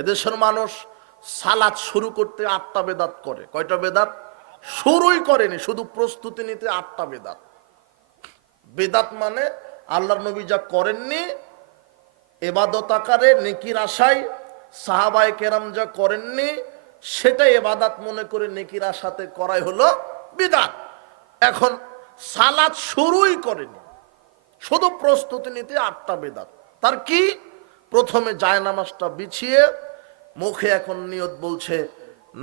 এদেশের মানুষ সালাদ শুরু করতে আটটা বেদাত করে। কয়টা বেদাত? শুরুই করেনি, শুধু প্রস্তুতি নিতে আটটা বেদাত। বেদাত মানে আল্লাহর নবী যা করেননি, এবাদত আকারে নেকির আশায় সাহাবায় কেরাম যা করেননি সেটা এবাদাত মনে করে নেকির আশাতে করাই হলো বিদাত। এখন সালাদ শুরুই করেনি, শুধু প্রস্তুতি নিতে আটটা বেদাত। তার কি? প্রথমে জায়নামাজটা বিছিয়ে মুখে এখন নিয়ত বলছে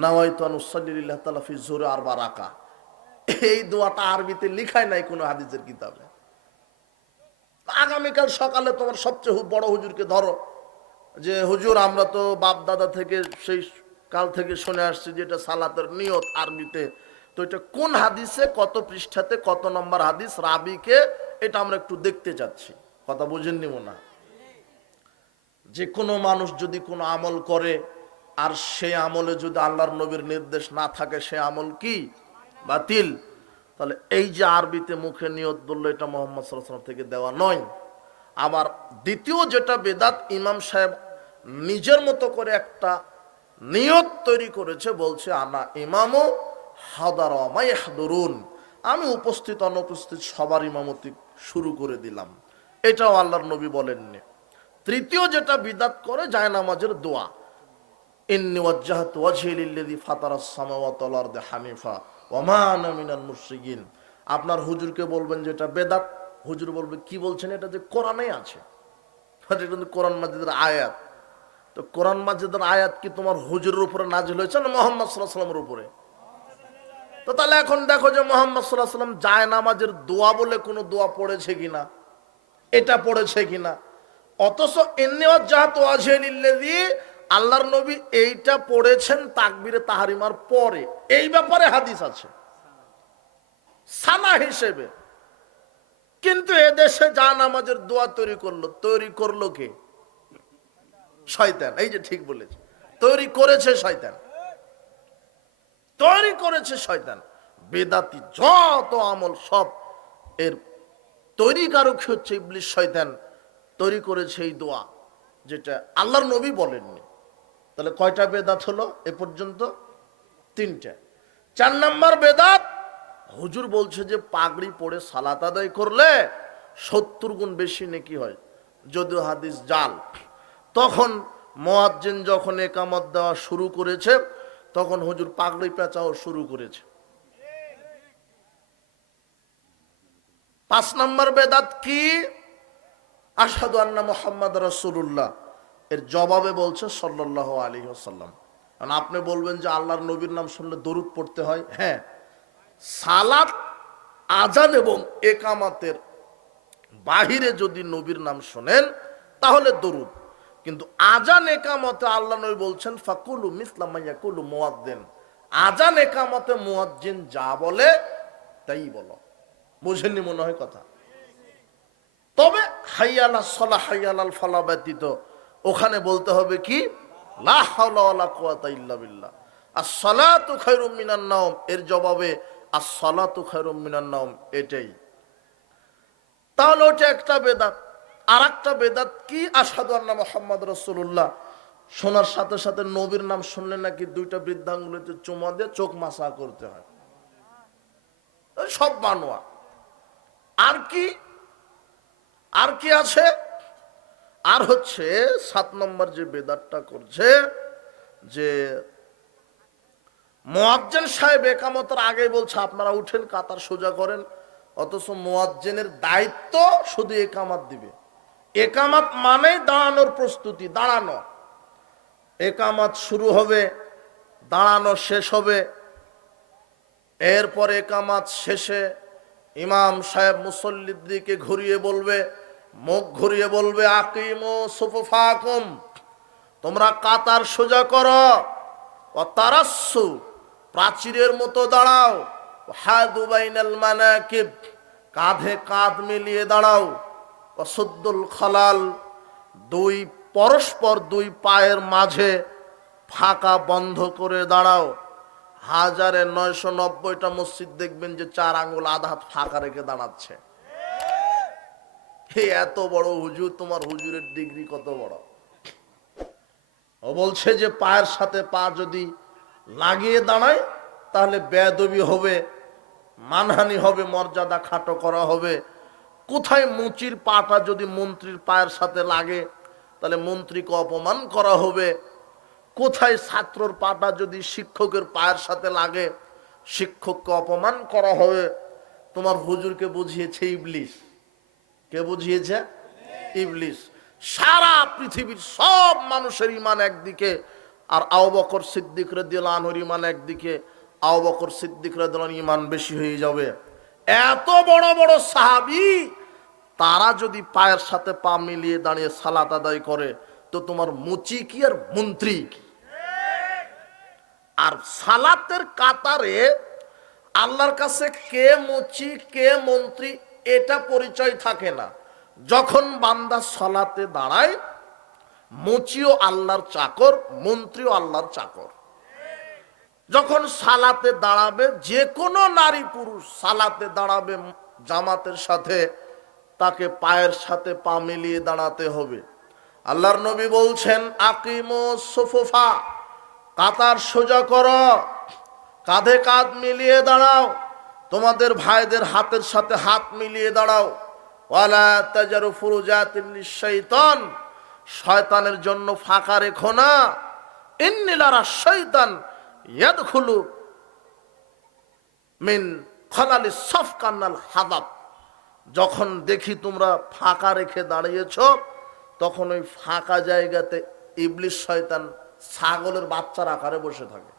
নাওয়াইতানুসাল্লিল্লাহ তাআলা ফি জোরে আর বারাকা এই দোয়াটা আরবিতে লিখাই নাই কোনো হাদিসের কিতাবে। আগামীকাল সকালে তোমার সবচেয়ে বড় হুজুরকে ধরো। যে হুজুর, আমরা তো বাপ দাদা থেকে সেই কাল থেকে শুনে আসছি যে এটা সালাতের নিয়ত আরবিতে। তো এটা কোন হাদিসে, কত পৃষ্ঠাতে, কত নম্বর হাদিস, রাবিকে, এটা আমরা একটু দেখতে যাচ্ছি কথা বুঝেননি মনে হয়? যে কোনো মানুষ যদি কোনো আমল করে, আর সে আমলে যদি আল্লাহর নবীর নির্দেশ না থাকে, সে আমল কি? বাতিল। তাহলে এই যে আরবিতে মুখে নিয়ত বলল, এটা মোহাম্মদ সাল্লাহ থেকে দেওয়া নয়। আবার দ্বিতীয় যেটা বেদাত, ইমাম সাহেব নিজের মতো করে একটা নিয়ত তৈরি করেছে, বলছে, আনা ইমামও হাদারমাই হাদরুন আমি উপস্থিত, অনুপস্থিত সবার ইমামতি শুরু করে দিলাম। এটাও আল্লাহর নবী বলেননি। তৃতীয় যেটা বিদাত করে যায় নামাজের দোয়া। ইন্নি ওয়াজ্জাহাতু ওয়াজহি ফাতারাস সামাওয়াতি ওয়াল আরদি হানিফা ওয়া মা আনা মিনাল আপনার হুজুরকে বলবেন যে এটা বেদাত। হুজুর বলবে, কি বলছেন এটা যে কোরআনেই আছে? এটা কিন্তু কোরআন মাজিদের আয়াত। তো কোরআন মাজিদের আয়াত কি তোমার হুজুরের উপরে নাজিল হয়েছে না মোহাম্মদ সাল্লামের উপরে? তো তাহলে এখন দেখো যে মোহাম্মদ আলাইহি সাল্লাম যায় নামাজের দোয়া বলে কোনো দোয়া পড়েছে কিনা? এটা পড়েছে কিনা? অথচ আল্লাহর নবী এইটা পড়েছেন তাকবিরে তাহারিমার পরে। এই ব্যাপারে হাদিস আছে। সানা হিসেবে। কিন্তু এদেশে যা নামাজের দোয়া তৈরি করল তৈরি করল কে? শয়তান। এই যে ঠিক বলেছে। তৈরি করেছে শয়তান। তৈরি করেছে শয়তান। বেদাতি যত আমল সব এর তৈরি কারক হচ্ছে ইবলিশ শয়তান। তৈরি করেছে এই দোয়া, যেটা আল্লাহর নবী বলেননি। তাহলে কয়টা বেদাত হলো এ পর্যন্ত? তিনটা। চার নাম্বার বেদাত, হুজুর বলছে যে পাগড়ি পরে সালাত আদায় করলে সত্তর গুণ বেশি নাকি হয়। যদিও হাদিস জাল। তখন মোয়াজ্জিন যখন একামত দেওয়া শুরু করেছে, তখন হুজুর পাগড়ি পেঁচাও শুরু করেছে। পাঁচ নম্বর বেদাত কি? আসাদু আন্না মোহাম্মদ রসুল্লাহ এর জবাবে বলছে সাল্লাহ আলী আসাল্লাম কারণ আপনি বলবেন যে আল্লাহর নবীর নাম শুনলে দরুদ পড়তে হয়। হ্যাঁ। সালাত আজান এবং একামাতের বাহিরে যদি নবীর নাম শোনেন, তাহলে দরুদ। কিন্তু আজান একামতে আল্লাহ নবী বলছেন, ফাকুলু মিসলামাইয়াকুলু মুয়াদ্দিন আজান একামতে মুয়াজ্জিন যা বলে, তাই বলো। বুঝেননি মনে হয় কথা? হাইয়ালা সলা হাইয়ালাল ফলা ব্যতীত। ওখানে বলতে হবে কি? এর জবাবে এটাই। তাহলে ওটা একটা আর একটা বেদাত কি? শোনার সাথে সাথে নবীর নাম শুনলে নাকি দুইটা বৃদ্ধাঙ্গুলিতে চুমা দিয়ে চোখ মাসা করতে হয়। সব মানোয়া আর কি? আর কি আছে? আর হচ্ছে সাত নম্বর যে বেদারটা করছে, যে মোয়াজ্জেন সাহেব একামতের আগে বলছে, আপনারা উঠেন, কাতার সোজা করেন, অথচ মোয়াজ্জেনের দায়িত্ব শুধু একামাত দিবে। একামাত মানে দাঁড়ানোর প্রস্তুতি, দাঁড়ানো। একামাত শুরু হবে, দাঁড়ানো শেষ হবে। এরপর একামাত শেষে ইমাম সাহেব মুসল্লির দিকে ঘুরিয়ে বলবে মুখ ঘুরিয়ে বলবে, আকিম সুফাকুম তোমরা কাতার সোজা করো। ও প্রাচীরের মতো দাঁড়াও। হাদুবাইনাল মানাকিব, কাঁধে কাঁধ মিলিয়ে দাঁড়াও। অসদ্দুল খালাল, দুই পরস্পর দুই পায়ের মাঝে ফাঁকা বন্ধ করে দাঁড়াও। হাজারে নয়শো নব্বইটা মসজিদ দেখবেন যে চার আঙুল আধা ফাঁকা রেখে দাঁড়াচ্ছে। হে, এত বড় হুজুর, তোমার হুজুরের ডিগ্রি কত বড়? ও বলছে যে, পায়ের সাথে পা যদি লাগিয়ে দাঁড়ায়, তাহলে বেদবি হবে, মানহানি হবে, মর্যাদা খাটো করা হবে। কোথায় মুচির পাটা যদি মন্ত্রীর পায়ের সাথে লাগে, তাহলে মন্ত্রীকে অপমান করা হবে। কোথায় ছাত্রর পাটা যদি শিক্ষকের পায়ের সাথে লাগে, শিক্ষককে অপমান করা হবে। তোমার হুজুরকে বুঝিয়েছে ইবলিশ কে বুঝিয়েছে? ইবলিস। সারা পৃথিবীর সব মানুষের ইমান একদিকে, আর আউ বকর সিদ্দিক রদিয়ালহর ইমান একদিকে। আউ বকর সিদ্দিক রদিয়ালহর ইমান বেশি হয়ে যাবে। এত বড় বড় সাহাবি, তারা যদি পায়ের সাথে পা মিলিয়ে দাঁড়িয়ে সালাত আদায় করে, তো তোমার মুচি কি আর মন্ত্রী কি? আর সালাতের কাতারে আল্লাহর কাছে কে মুচি, কে মন্ত্রী এটা পরিচয় থাকে না। যখন বান্দা সলাতে দাঁড়ায়, মুচিও আল্লাহর চাকর, মন্ত্রীও আল্লাহর চাকর। যখন সালাতে দাঁড়াবে, যে কোনো নারী পুরুষ সালাতে দাঁড়াবে জামাতের সাথে, তাকে পায়ের সাথে পা মিলিয়ে দাঁড়াতে হবে। আল্লাহর নবী বলছেন, আকিমো সোফোফা, কাতার সোজা করো। কাঁধে কাঁধ মিলিয়ে দাঁড়াও। তোমাদের ভাইদের হাতের সাথে হাত মিলিয়ে দাঁড়াও। ওয়ালা তাজারু ফুরুজাতিল শৈতান শয়তানের জন্য ফাঁকা রেখো না। ইন্নিলারা শৈতান ইয়াদখুলু মিন খলালি সফ কান্নাল হাদাব। যখন দেখি তোমরা ফাঁকা রেখে দাঁড়িয়েছ, তখন ওই ফাঁকা জায়গাতে ইবলিশ শয়তান ছাগলের বাচ্চার আকারে বসে থাকে।